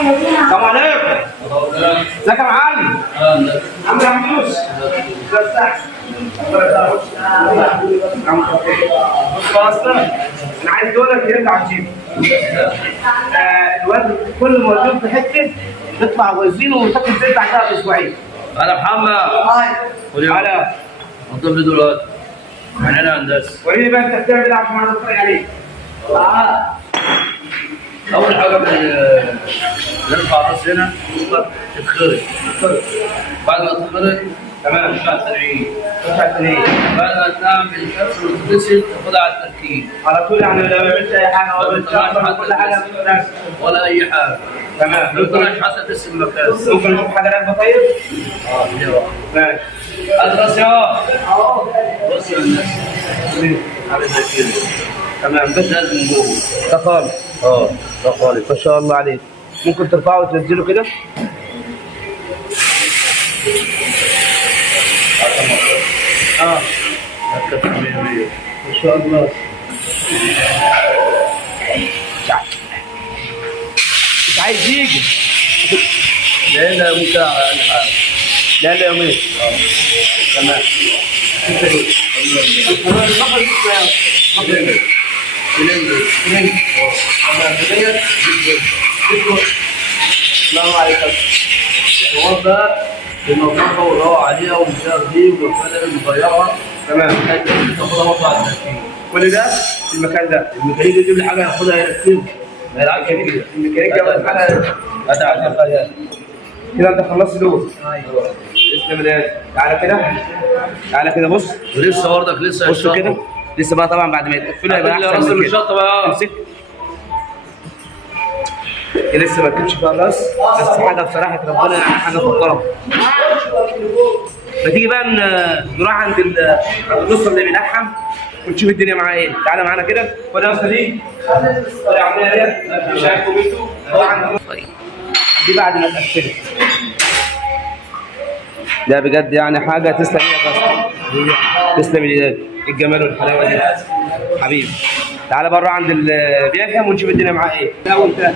السلام عليكم. ازيك يا معلم؟ عم محمود. بص اصلا انا عايز اقول لك يرجع تجيب الواد كل ما يوديه في حته يطلع وزينه وتاكل زيت بعدها باسبوعين. انا محمد. تعالى اطلب لي دلوقتي من هنا هندسه. وريني بقى انت بتعمل ايه عشان انا اتفرج عليك. اول حاجه نرفع الراس هنا تتخرج. بعد ما تتخرج تمام. ترجع تدعيم. ترجع تاني. بعد ما تعمل كسر وتغسل تاخدها على التركيب على طول يعني لو عملت اي حاجه ولا بتشرب كل حاجه بتنزل. ولا اي حاجه. تمام. ما تطلعش حتى ترسم المكان. ممكن نشوف حاجه راكبه طيب؟ دي واحده. ماشي. الراس يا بص يا الناس عامل زي كده. تمام. بس لازم من جوه. ده خالص. ده خالص. ما شاء الله عليك. ممكن ترفعه وتنزله كده؟ ركبت 100 ما شاء الله. مش عايز يجي. لا ممكن على اقل حاجه. لا يومين. تمام. السلام عليكم. هو ده بنظافه وروق عليها ومشاهد دي والفلل المضيعه. تمام. تاخدها برضه على التركيب. كل ده في المكان ده. الميكانيكي يجيب لي حاجه ياخدها يركبها. ما يلعبش كده. الميكانيكا أول حاجة. هذا عشان خيال. كده انت خلصت دول. ايوه. تسلم الايد. تعالى كده. تعالى كده بص. ولسه برضك لسه بص كده. لسه بقى طبعا بعد ما يتقفلوا يبقى هتقول لي احسن راس من كده. الشطه بقى. امسك. لسه ما ركبش فيها راس بس حاجه بصراحه ربنا يعني حاجه محترمه. ما تيجي بقى نروح عند النص اللي بيلحم ونشوف الدنيا معاه ايه. تعالى معانا كده. خد يا استاذ دي. خد يا عمنا ديت. شايفكم انتوا. طبعا دي بعد ما اتقفلت. لا بجد يعني حاجه تسلم ايدك اصلا. تسلم ايدك. الجمال والحلاوه دي حبيبي. تعالى بره عند اللي بيفهم ونشوف الدنيا معاه ايه. لا وانت